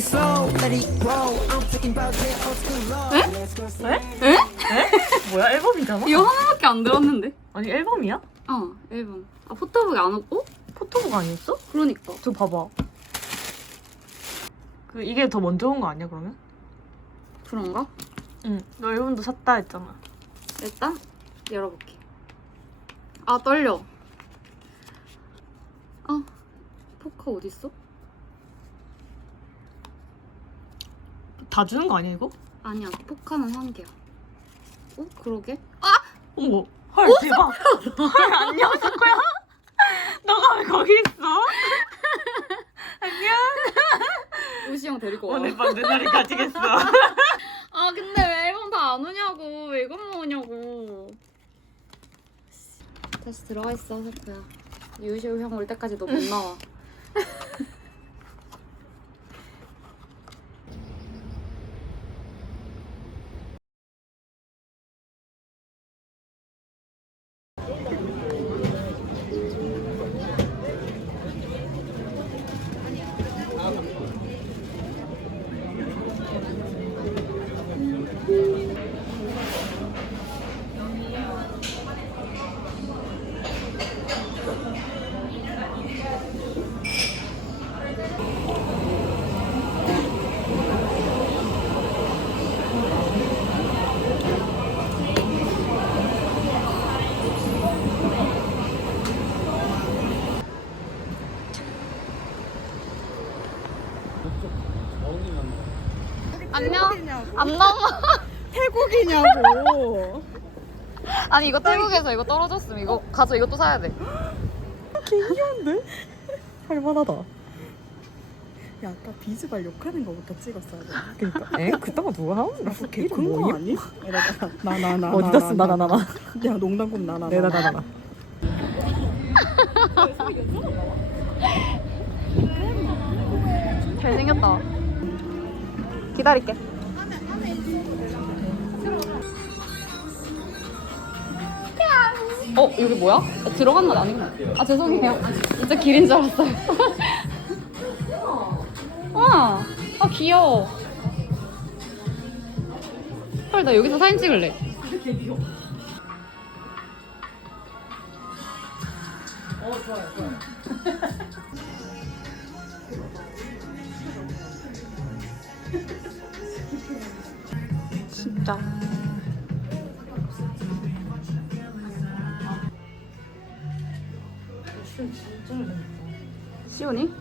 slow, let it grow. I'm thinking about that old school love. 에? Let's go slow. 에? 에? 뭐야 앨범이잖아? 이거 하나밖에 안 들었는데? 아니 앨범이야? 어, 앨범. 아, 포토북이 안 왔고? 포토북 아니었어? 그러니까. 저 봐봐. 그 이게 더 먼저 온 거 아니야 그러면? 그런가? 응. 너 앨범도 샀다 했잖아. 일단 열어볼게. 아, 떨려. 아, 포카 어딨어? 다 주는 거 아니야 이거? 아니야, 포카는 한 개야. 어? 그러게? 어머. 헐 대박. 헐 안녕 사쿠야. 너가 왜 거기 있어? 안녕. 우시 형 데리고 와. 오늘 밤 내 자리 가지겠어. 아, 근데 왜 앨범 다 안 오냐고. 왜 이것만 오냐고. 다시 들어가 있어, 사쿠야. 유시오 형 올 때까지 너 못 나와. 안녕. 안 나와. 태국이냐고. 아니, 이거 태국에서 이거 떨어졌음. 이거 가서 이것도 사야 돼. 귀여운데? 할만하다. 야, 아까 비즈발 욕하는 거부터 찍었어야 돼. 그니까 에? 그딴 거 누가 하는 거야? 걔큰거 아니? 나나나. 어디다 쓴 나나나나. 야, 농담금 나나나. 네나나나. 잘생겼다. 기다릴게. 어, 여기 뭐야? 아, 들어간 건 아니구나. 아, 죄송해요. 진짜 길인 줄 알았어요. 와, 아, 귀여워. 헐, 나 여기서 사진 찍을래. 진짜. 시온이?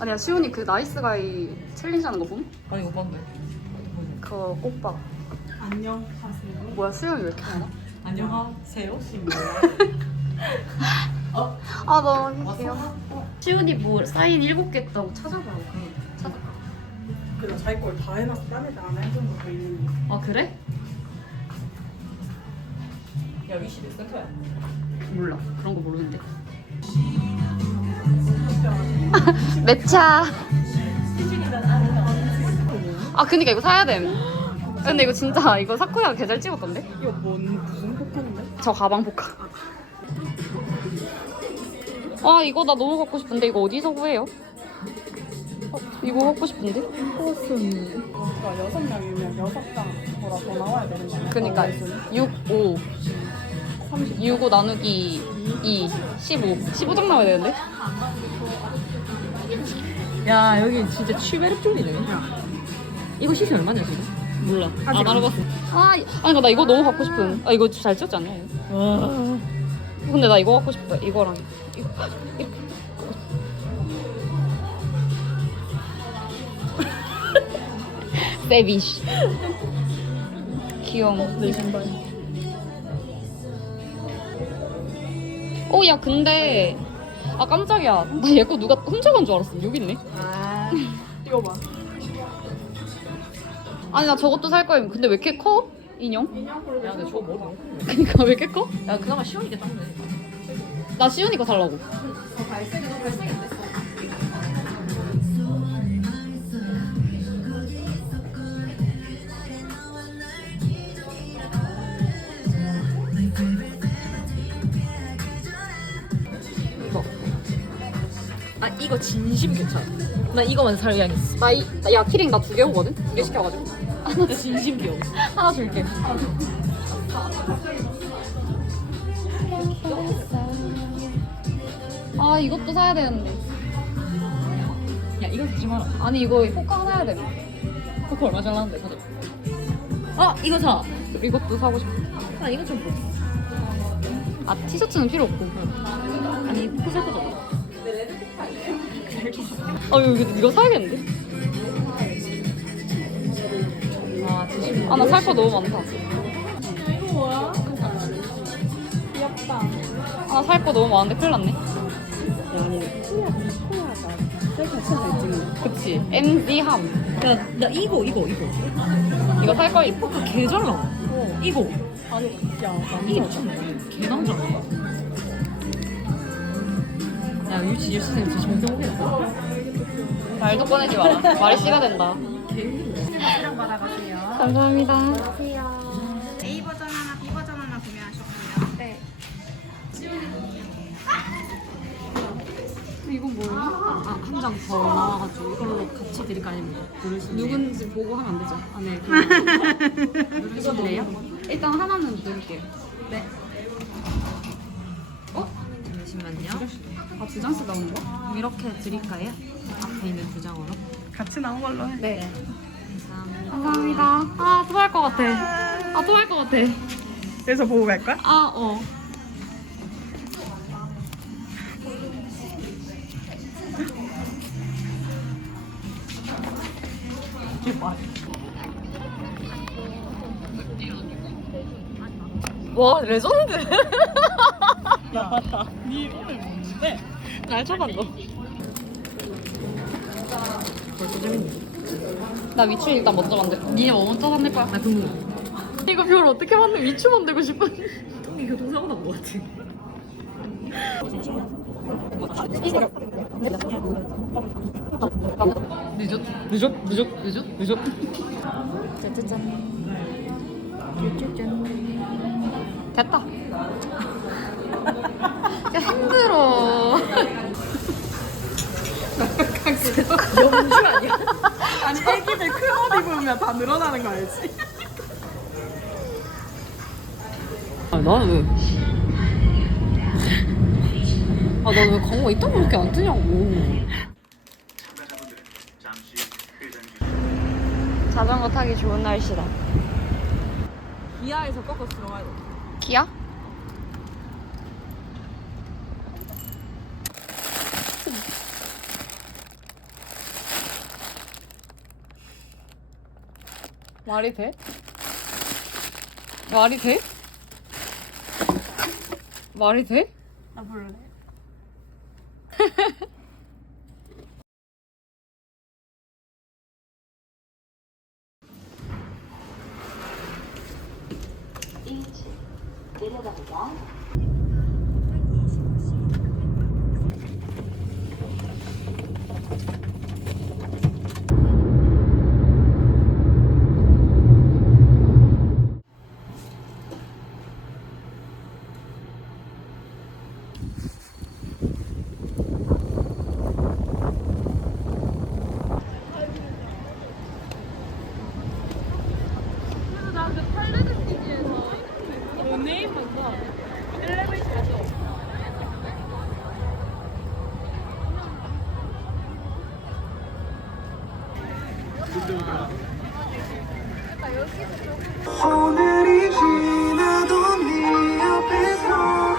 아니야, 시온이 그 나이스가이 챌린지 하는 거 봄? 아니 오빠인데. 그거 꼭 봐. 안녕하세요. 뭐야, 수영이 왜 이렇게 많아? 안녕하세요. 아, 너무 귀여워. 시온이 뭐 사인 7개 했다고 찾아봐. 찾아봐. 그래, 자기 걸 다 해놨어. 딴 애들 안 해준 거 있는 아, 그래? 야 위시 몇 세트야? 몰라. 그런 거 모르는데. 매차. 아, 그니까 이거 사야 돼. 근데 이거 진짜 이거 사쿠야 계절 찍었던데? 이거 무슨 폭탄인데? 저 가방 포카. 아, 이거 나 너무 갖고 싶은데 이거 어디서 구해요? 이거 갖고 싶은데? 버스는 그러니까 6명이면 6장 뭐라 더 나와야 되는 거 아니야? 그니까 6, 5 30. 6, 5 나누기 2 15 15장 나와야 되는데? 야 여기 진짜 취매력 쪽이네. 이거 시세 얼마냐 지금? 몰라. 아직 안 알아봤어. 아니 나 이거 너무 갖고 싶은. 아, 이거 잘 찍었지 않냐? 이거? 와. 근데 나 이거 갖고 싶다. 이거랑 이거. 세비시. 귀여워. 내 신발. 오, 야, 근데 아, 깜짝이야. 나 얘 거 누가 훔쳐간 줄 알았어. 여기 있네. 아, 이거 봐. 아니, 나 저것도 살 거야. 근데 왜 이렇게 커? 인형? 야 근데 저거 뭐? 그니까 왜 이렇게 커? 야 그나마 시원이게 땄네. 나 시우니 거 살라고. 이거 진심 괜찮아. 나 이거만 살 의향 있어. 야 키링 나 2개 오거든? 2개 시켜가지고 진짜 진심 귀여워. 하나 줄게. 아 이것도 사야 되는데. 야 이거 쓰지 마라. 아니 이거 포카 하나 해야 돼. 그거 얼마 잘 나는데 사자. 아 이거 사. 이것도 사고 싶어. 아 이거 좀 뭐. 아 티셔츠는 필요 없고. 아니 포자 거잖아. 이거 사야겠는데? 아 진심. 아 나 살 거 너무 많다. 이거 뭐야? 귀엽다. 아 나 살 거 너무 많은데 큰일 났네. 그치. MZ 함. 야나 이거 이거 살 거야. 포카 개 잘 나와. 이거 아니, 야, 이게 미쳤네. 개 남자. 야 유치 선생님 진짜 정정 오겠다. 말도 꺼내지 마라. 말이 씨가 된다. 감사합니다. A 버전 하나, B 버전 하나 구매하셨고요. 네. 이건 뭐예요? 한 장 더 나와가지고 이걸로 같이 드릴까 아니면 고르시면 누군지 보고 하면 안 되죠? 아, 네. 누르실래요? 일단 하나는 누를게요. 네. 잠시만요. 아, 2장씩 나오는 거? 그럼 이렇게 드릴까요? 앞에 있는 2장으로. 같이 나온 걸로 해. 네. 감사합니다. 감사합니다. 아, 또 할 것 같아. 아, 또 할 것 같아. 그래서 보고 갈 거야? 아, 어. 와, 레전드. 야, 맞다. 니 오늘 뭔데? 날 쳐봤어. 벌써 재밌네. 나 위추 일단 먼저 만들. 니네 뭐 먼저 만들 거야? 나 궁금해. 이거 별 어떻게 만들? 위추 만들고 싶어. 뚱이 교통사고 난 것 같아. 늦었. 짜자잔. 됐다. 야, 힘들어. 염주 아니야? 아니, 애기들 큰 옷 입으면 다 늘어나는 거 알지? 아 나는 왜? 아 나는 왜 광고가 있던 거밖에 안 뜨냐고. 자전거 타기 좋은 날씨다. 기아에서 꺾어 들어가야 돼. 기아? 말이 돼? 말이 돼? 말이 돼? 나 볼래. 오늘이 지나도 네 옆에서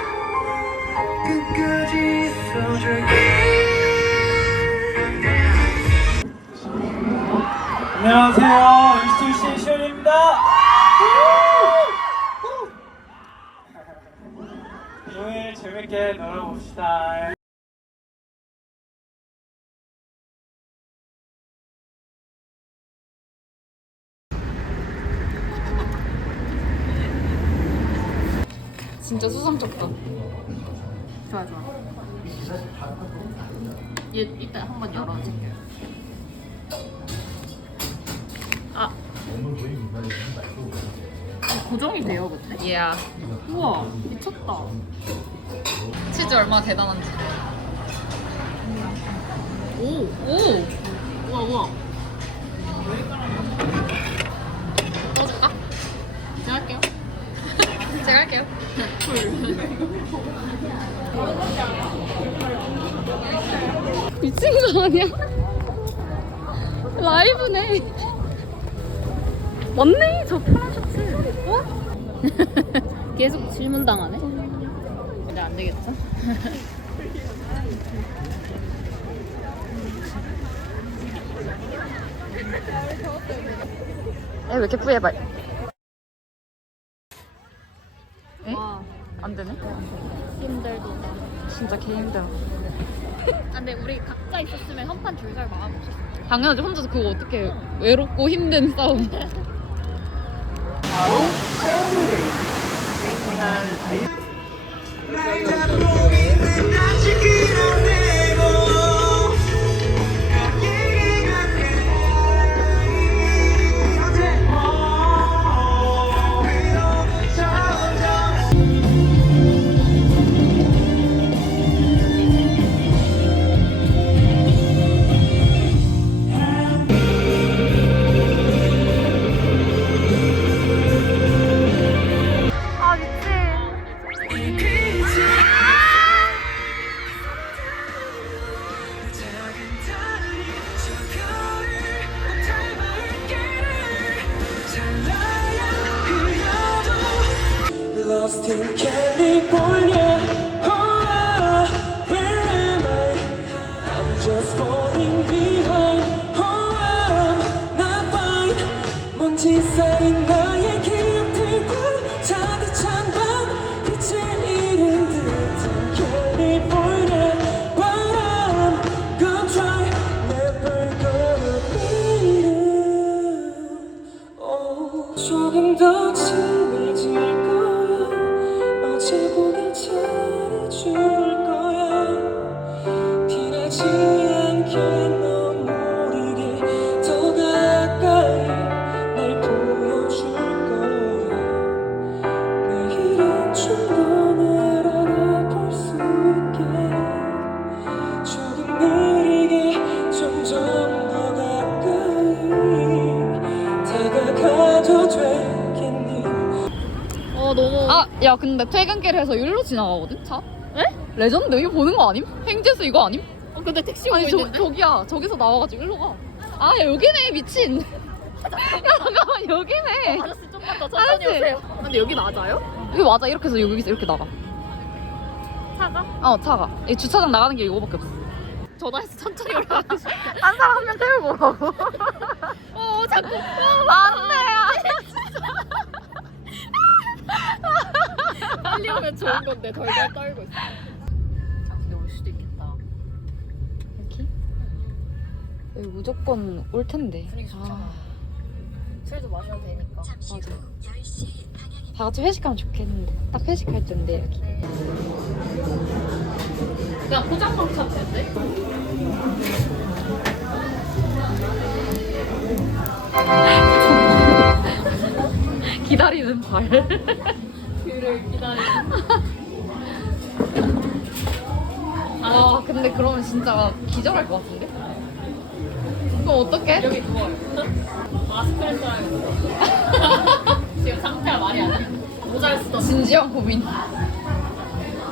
끝까지 있어줄게. 안녕하세요. 이수씨 시온입니다. 오늘 재밌게 놀아봅시다. 진짜 수상쩍다. 좋아. 얘 이따 한번 열어줄게요. 고정이 돼요 근데? 예. Yeah. 우와 미쳤다. 치즈 얼마나 대단한지. 오! 우와 우와. 넣어줄까? 제가 할게요. 제가 할게요. 미친 거 아니야? 라이브네. 맞네, 저 파란 셔츠. 어? 계속 질문 당하네. 근데 안 되겠죠? 왜 이렇게 뿌얘봐? 에? 안 되네? 힘들다. 진짜 개 힘들어. 근데 우리 각자 있었으면 한판 줄설 마음 없었어. 당연하지. 혼자서 그거 어떻게 외롭고 힘든 싸움. Lost in California. Oh, where am I? I'm just falling behind. Oh, I'm not fine. 먼지 쌓인 나의 기억들과 자기 찬밤 빛을 잃은 듯한 California. But I'm gonna try, never gonna beat it. Oh, 조금 더 친해질 거야. 어제보다 잘해줄 거야. 티나지 않게 넌 모르게 더 가까이 날 보여줄 거야. 내일은 좀 더 날 알아볼 수 있게 조금 느리게 점점 더 가까이 다가가도 되겠니. 너무 아, 야, 근데 퇴근길 해서 여기로 지나가거든, 차? 에? 레전드? 이거 보는 거 아님? 행제수 이거 아님? 근데 택시 오고 아니, 있는데? 저기야. 저기서 나와가지고 일로 가. 아, 야, 여기네, 미친. 야, 잠깐만, 여기네. 아저씨 좀만 더 천천히 아저씨. 오세요. 근데 여기 맞아요? 여기 맞아. 이렇게 해서 여기서 이렇게 나가. 차가? 어, 차가. 이 주차장 나가는 게 이거밖에 없어. 전화해서 천천히 올라가고 싶어. 한 사람 한 명 태우고 오라고. 자꾸 안 돼. 빨리 오면 좋은 건데 덜덜 떨고 있어. 장순이 올 수도 있겠다. 여기? 여기 무조건 올 텐데. 분위기 좋잖아. 술도 마셔도 되니까. 맞아. 다 같이 회식하면 좋겠는데. 딱 회식할 텐데 여기. 그냥 포장만 차면 되는데? 기다리는 발. 그를 기다리고. 아 근데 그러면 진짜 기절할 것 같은데? 그럼 어떡해? 여기 누워요. 마스크를 써야겠어. 지금 상태가 말이 안 돼. 모자를 쓰던. 진지한 고민.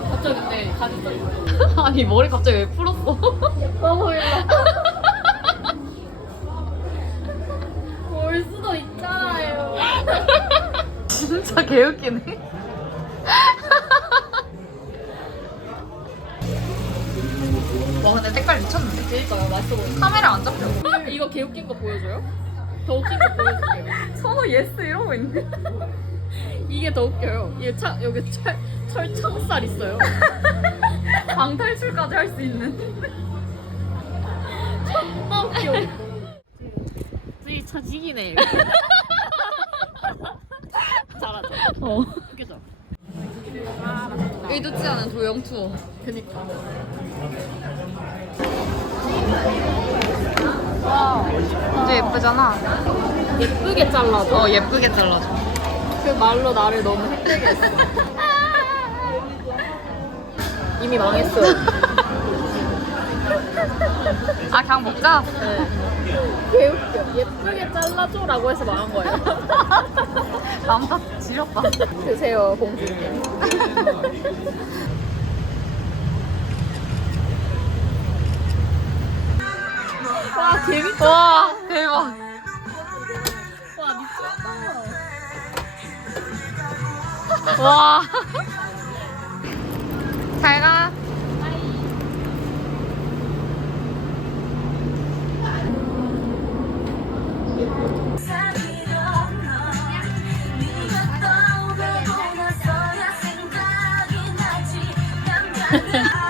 갑자기 근데 가지 떨려. 아니 머리 갑자기 왜 풀었어? 너무 일러. 볼 수도 있잖아요. 진짜 개웃기네. 와 근데 색깔 미쳤는데? 그니까요, 맛있어 보여. 카메라 안 잡혀. 이거 개웃긴 거 보여줘요? 더 웃긴 거 보여줄게요. 선호 예스 이러고 있네. 이게 더 웃겨요. 이게 여기 철창살 있어요. 방탈출까지 할 수 있는. 존나 웃겨. 되게 차지기네. 잘하죠? 어. 웃기죠? 의도치 않은 도영 투어. 그니까. 진짜 예쁘잖아. 예쁘게 잘라줘. 어 예쁘게 잘라줘. 그 말로 나를 너무 힘들게 했어. 이미 망했어요. 아 그냥 먹자. 개웃겨. 예쁘게 잘라줘라고 해서 망한 거예요. 남자 지렸다. 드세요, 공주님. 와, 재밌다. 와 대박. 와, 미쳤다. 와. 잘 가. 네가 떠오르고 나서야 생각이 나지.